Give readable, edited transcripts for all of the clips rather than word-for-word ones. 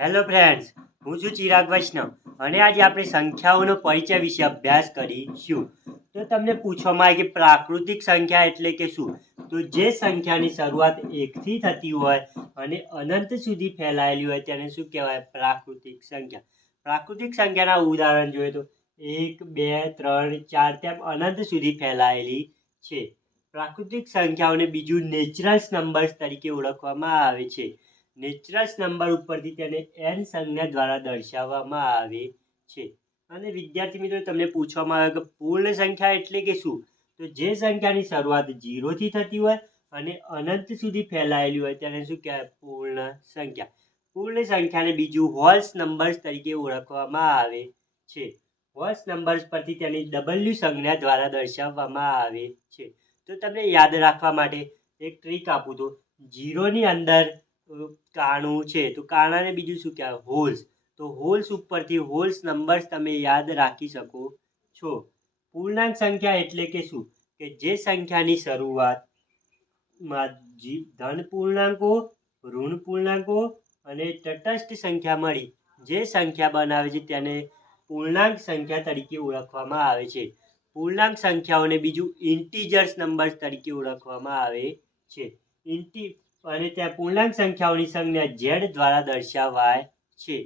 Hello friends, હું છું ચિરાગ વૈષ્ણવ અને આજે આપણે સંખ્યાઓનો પરિચય વિશે અભ્યાસ કરીશું. તો તમને પૂછવામાં આવે કે પ્રાકૃતિક સંખ્યા એટલે કે શું? તો જે સંખ્યાની શરૂઆત એકથી થતી હોય અને અનંત સુધી ફેલાયેલી હોય તેને શું કહેવાય? પ્રાકૃતિક સંખ્યા. પ્રાકૃતિક સંખ્યાના ઉદાહરણ જોઈએ તો 1, 2, 3, 4 તેમ અનંત સુધી ફેલાયેલી છે. પ્રાકૃતિક સંખ્યાઓને બીજું નેચરલ નંબર્સ તરીકે ઓળખવામાં આવે છે. નેચરલ નંબર ઉપરથી તેને n સંજ્ઞા દ્વારા દર્શાવવામાં આવે છે. અને વિદ્યાર્થી મિત્રો, તમને પૂછવામાં આવે કે પૂર્ણ સંખ્યા એટલે કે શું? તો જે સંખ્યાની શરૂઆત 0 થી થતી હોય અને અનંત સુધી ફેલાયેલી હોય તેને શું કહેવાય? પૂર્ણ સંખ્યા. પૂર્ણ સંખ્યાને બીજું હોલ્સ નંબર્સ તરીકે ઓળખવામાં આવે છે. હોલ્સ નંબર્સ પરથી તેની W સંજ્ઞા દ્વારા દર્શાવવામાં આવે છે. તો તમને યાદ રાખવા માટે એક ટ્રીક આપું તો 0 ની અંદર કાણું છે તો કાણાને બીજું શું કહેવાય? હોલ્સ. તો હોલ્સ ઉપરથી હોલ્સ નંબર્સ તમે યાદ રાખી શકો છો. પૂર્ણાંક સંખ્યા એટલે કે શું? કે જે સંખ્યાની શરૂઆતમાં ધન પૂર્ણાંકો, ઋણ પૂર્ણાંકો અને તટસ્થ સંખ્યા મળી જે સંખ્યા બનાવે છે તેને પૂર્ણાંક સંખ્યા તરીકે ઓળખવામાં આવે છે. પૂર્ણાંક સંખ્યાઓને બીજું ઇન્ટીજર્સ નંબર્સ તરીકે ઓળખવામાં આવે છે. અને ત્યાં પૂર્ણાંક સંખ્યાઓની સંજ્ઞા z દ્વારા દર્શાવાય છે.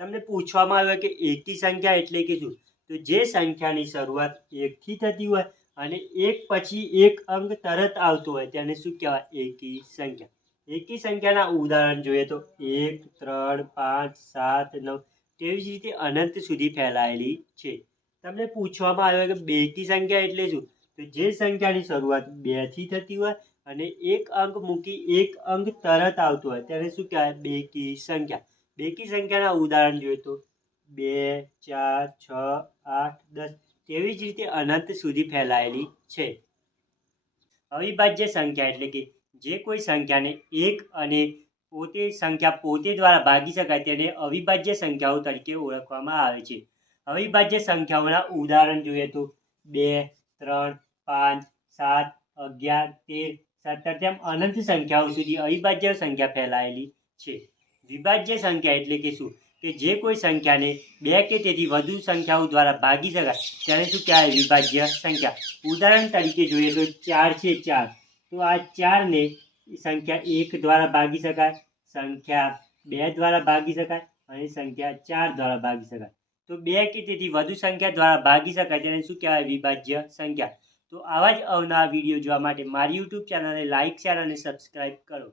તમને પૂછવામાં આવ્યું કે એકી સંખ્યા એટલે કે શું? તો જે સંખ્યાની શરૂઆત 1 થી થતી હોય અને એક પછી એક અંક તરત આવતો હોય તેને શું કહેવાય? એકી સંખ્યા. એકી સંખ્યાના ઉદાહરણ જોઈએ તો 1, 3, 5, 7, 9 તેવી જ રીતે અનંત સુધી ફેલાયેલી છે. તમને પૂછવામાં આવ્યું કે બેકી સંખ્યા એટલે શું? તો જે સંખ્યાની શરૂઆત 2 થી થતી હોય અને એક અંક મૂકી એક અંક તરત આવતો હોય તેને શું કહેવાય? બેકી સંખ્યા. બેકી સંખ્યાના ઉદાહરણ જોઈએ તો 2, 4, 6, 8, 10 તેવી જ રીતે અનંત સુધી ફેલાયેલી છે. અવિભાજ્ય સંખ્યા એટલે કે જે કોઈ સંખ્યાને એક અને સંખ્યા પોતે દ્વારા ભાગી શકાય તેને અવિભાજ્ય સંખ્યાઓ તરીકે ઓળખવામાં આવે છે. અવિભાજ્ય સંખ્યાઓના ઉદાહરણ જોઈએ તો 2, 3, 5, 7, 11, 13, 17 તેમ અનંત સંખ્યાઓ સુધી અવિભાજ્ય સંખ્યા ફેલાયેલી છે. વિભાજ્ય સંખ્યા એટલે કે શું? કે જે કોઈ સંખ્યાને 2 કે તેથી વધુ સંખ્યાઓ દ્વારા ભાગી શકાય તેને શું કહેવાય? વિભાજ્ય સંખ્યા. ઉદાહરણ તરીકે જોઈએ તો 4 છે 4 તો આ 4 ને સંખ્યા 1 દ્વારા ભાગી શકાય, સંખ્યા 2 દ્વારા ભાગી શકાય અને સંખ્યા 4 દ્વારા ભાગી શકાય. તો 2 કે તેથી વધુ સંખ્યા દ્વારા ભાગી શકાય તેને શું કહેવાય? વિભાજ્ય સંખ્યા. તો આવા જ અવનવા વિડીયો જોવા માટે મારી યુટ્યુબ ચેનલને લાઇક, શેર અને સબસ્ક્રાઈબ કરો.